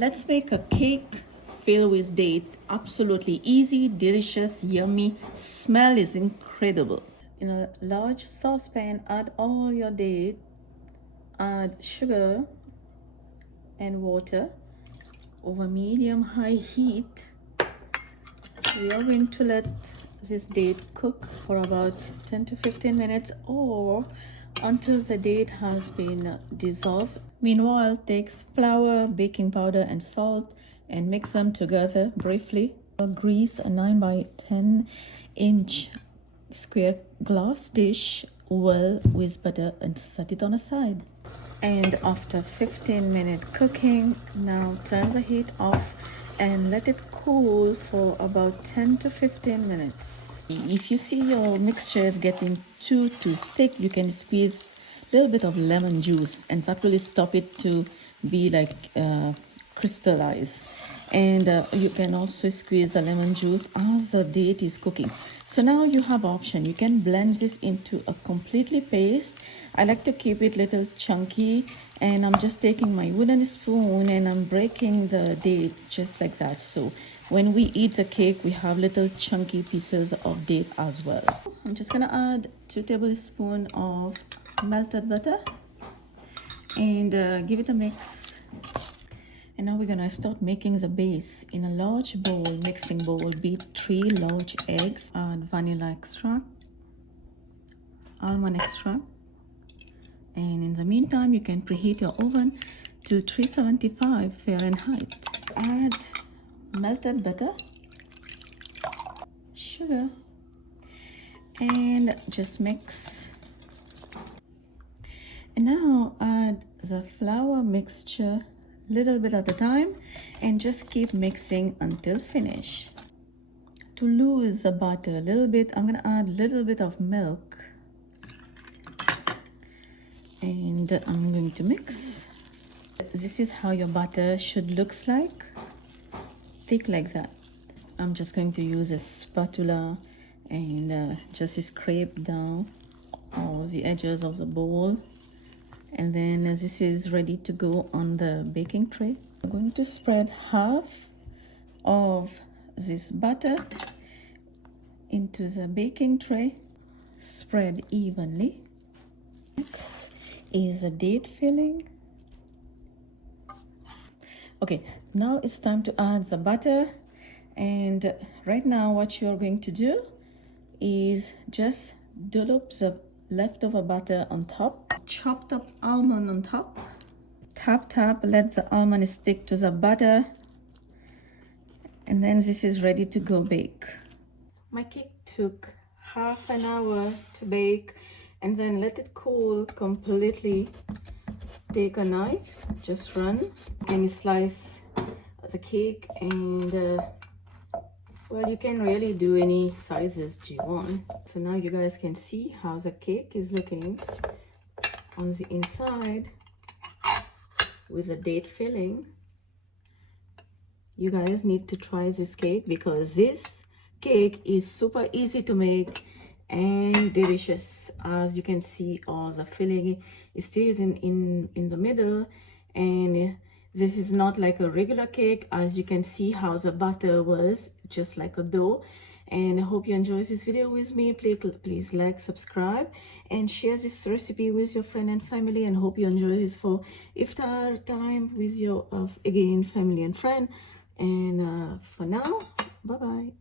Let's make a cake filled with date. Absolutely easy, delicious, yummy. Smell is incredible. In a large saucepan, add all your date, add sugar and water over medium-high heat. We are going to let this date cook for about 10 to 15 minutes or until the date has been dissolved. Meanwhile, take flour, baking powder, and salt and mix them together briefly. Grease a 9 by 10 inch square glass dish well with butter and set it on a side. And after 15-minute cooking, now turn the heat off and let it cool for about 10 to 15 minutes. If you see your mixture is getting too thick, you can squeeze a little bit of lemon juice and that will stop it to be like crystallized. And you can also squeeze the lemon juice as the date is cooking. So now you have option. You can blend this into a completely paste. I like to keep it little chunky, and I'm just taking my wooden spoon and I'm breaking the date just like that. So when we eat the cake, we have little chunky pieces of date as well. I'm just gonna add 2 tablespoons of melted butter and give it a mix. And now we're gonna start making the base. In a large bowl, mixing bowl, beat 3 large eggs, add vanilla extract, almond extract, and in the meantime, you can preheat your oven to 375 Fahrenheit. Add melted butter, sugar, and just mix. And now add the flour mixture little bit at a time and just keep mixing until finish. To lose the butter a little bit, I'm gonna add a little bit of milk and I'm going to mix. This is how your butter should looks like, thick like that. I'm just going to use a spatula and just scrape down all the edges of the bowl. And then this is ready to go on the baking tray. I'm going to spread half of this butter into the baking tray. Spread evenly. Next is the date filling. Okay, now it's time to add the butter. And right now what you're going to do is just dollop the leftover butter on top, chopped up almond on top, tap, let the almond stick to the butter, and then this is ready to go bake. My cake took half an hour to bake and then let it cool completely. Take a knife, just run and slice the cake, and well, you can really do any sizes you want. So now you guys can see how the cake is looking on the inside with a date filling. You guys need to try this cake because this cake is super easy to make and delicious. As you can see, all the filling stays in the middle, and this is not like a regular cake. As you can see how the butter was just like a dough. And I hope you enjoy this video with me. Please like, subscribe, and share this recipe with your friend and family, and hope you enjoy this for iftar time with your again family and friend. And for now, bye bye.